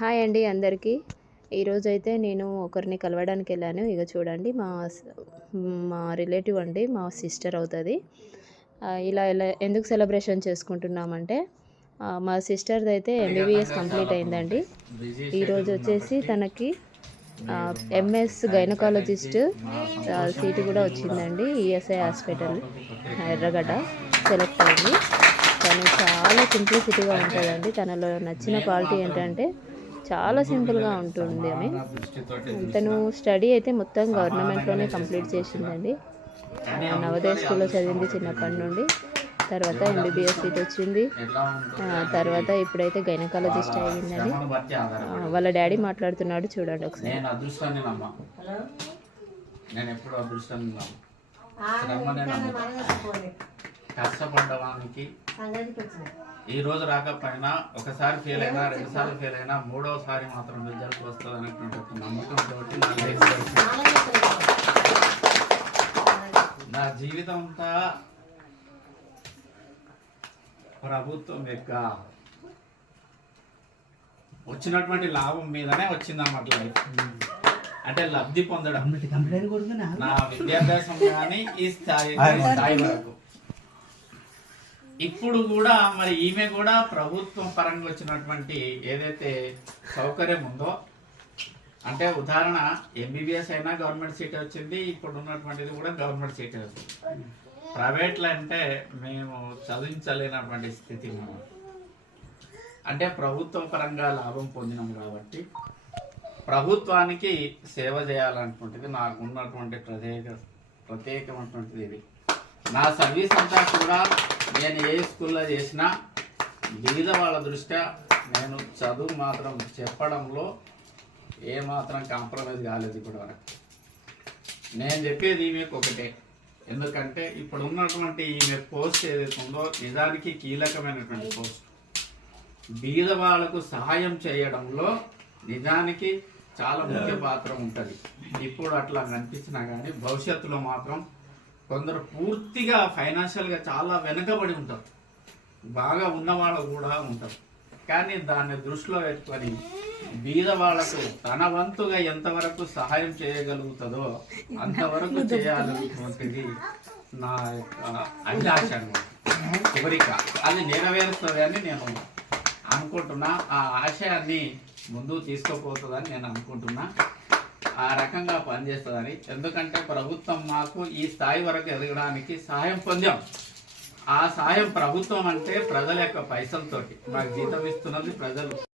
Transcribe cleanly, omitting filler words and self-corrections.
Hi అండి అందరికీ. ఈరోజైతే నేను ఒకరిని కలవడానికి వెళ్ళాను. ఇక చూడండి మా రిలేటివ్ అండి, మా సిస్టర్ అవుతుంది. ఇలా ఎందుకు సెలబ్రేషన్ చేసుకుంటున్నామంటే మా సిస్టర్ది అయితే ఎంబీబీఎస్ కంప్లీట్ అయిందండి. ఈరోజు వచ్చేసి తనకి ఎంఎస్ గైనకాలజిస్ట్ సీటు కూడా వచ్చిందండి. ఈఎస్ఐ హాస్పిటల్ ఎర్రగడ్డ సెలెక్ట్ అయింది. తను చాలా సింప్లిసిటీగా ఉంటుందండి. తనలో నచ్చిన క్వాలిటీ ఏంటంటే చాలా సింపుల్గా ఉంటుంది ఆమె. తను స్టడీ అయితే మొత్తం గవర్నమెంట్లోనే కంప్లీట్ చేసిందండి. నవోదయ స్కూల్లో చదివింది చిన్నప్పటి నుండి. తర్వాత ఎంబీబీఎస్ సీట్ వచ్చింది. తర్వాత ఇప్పుడైతే గైనకాలజిస్ట్ అయ్యిందని వాళ్ళ డాడీ మాట్లాడుతున్నాడు, చూడండి ఒకసారి. కష్టపడ్డవానికి ఈ రోజు రాకపోయినా ఒకసారి ఫెయిల్ అయినా, రెండుసార్లు ఫెయిల్ అయినా, మూడవసారి మాత్రం రిజల్ట్ వస్తుంది అనేటువంటి నమ్మకంతో నా జీవితం అంతా ప్రభుత్వం యొక్క వచ్చినటువంటి లాభం మీదనే వచ్చిందన్నమాట లైఫ్. అంటే లబ్ధి పొందడం నా విద్యాభ్యాసం కానీ ఈ స్థాయి వరకు. ఇప్పుడు కూడా మరి ఈమె కూడా ప్రభుత్వం పరంగా వచ్చినటువంటి ఏదైతే సౌకర్యం ఉందో, అంటే ఉదాహరణ ఎంబీబీఎస్ అయినా గవర్నమెంట్ సీట్ వచ్చింది, ఇప్పుడు ఉన్నటువంటిది కూడా గవర్నమెంట్ సీట్ వచ్చింది. ప్రైవేట్లో అంటే మేము చదివించలేనటువంటి స్థితి మనం. అంటే ప్రభుత్వం పరంగా లాభం పొందినాం కాబట్టి ప్రభుత్వానికి సేవ చేయాలనుకుంటుంది నాకు ఉన్నటువంటి ప్రత్యేకమైనటువంటిది ఇది. నా సర్వీస్ అంతా కూడా నేను ఏ స్కూల్లో చేసినా బీద వాళ్ళ దృష్ట్యా నేను చదువు మాత్రం చెప్పడంలో ఏమాత్రం కాంప్రమైజ్ కాలేదు ఇప్పటి వరకు. నేను చెప్పేది ఈమెకు ఒకటే, ఎందుకంటే ఇప్పుడు ఉన్నటువంటి ఈమె పోస్ట్ ఏదైతే ఉందో నిజానికి కీలకమైనటువంటి పోస్ట్. బీద వాళ్ళకు సహాయం చేయడంలో నిజానికి చాలా ముఖ్య పాత్ర ఉంటుంది. ఇప్పుడు అట్లా కనిపించినా కానీ భవిష్యత్తులో మాత్రం కొందరు పూర్తిగా ఫైనాన్షియల్గా చాలా వెనుకబడి ఉంటారు, బాగా ఉన్నవాళ్ళు కూడా ఉంటారు. కానీ దాన్ని దృష్టిలో పెట్టుకొని బీద వాళ్లకు తన వంతుగా ఎంతవరకు సహాయం చేయగలుగుతుందో అంతవరకు చేయాలనేటువంటిది నా యొక్క అభిలాష, కోరిక. అది నెరవేరుస్తుంది అని నేను అనుకుంటున్నా. ఆ ఆశయాన్ని ముందుకు తీసుకుపోతుందని నేను అనుకుంటున్నా. ఆ రకంగా పనిచేస్తుందని. ఎందుకంటే ప్రభుత్వం మాకు ఈ స్థాయి వరకు ఎదగడానికి సహాయం పొందాం. ఆ సహాయం ప్రభుత్వం అంటే ప్రజల యొక్క పైసలతోటి మాకు జీతం ఇస్తున్నది ప్రజలు.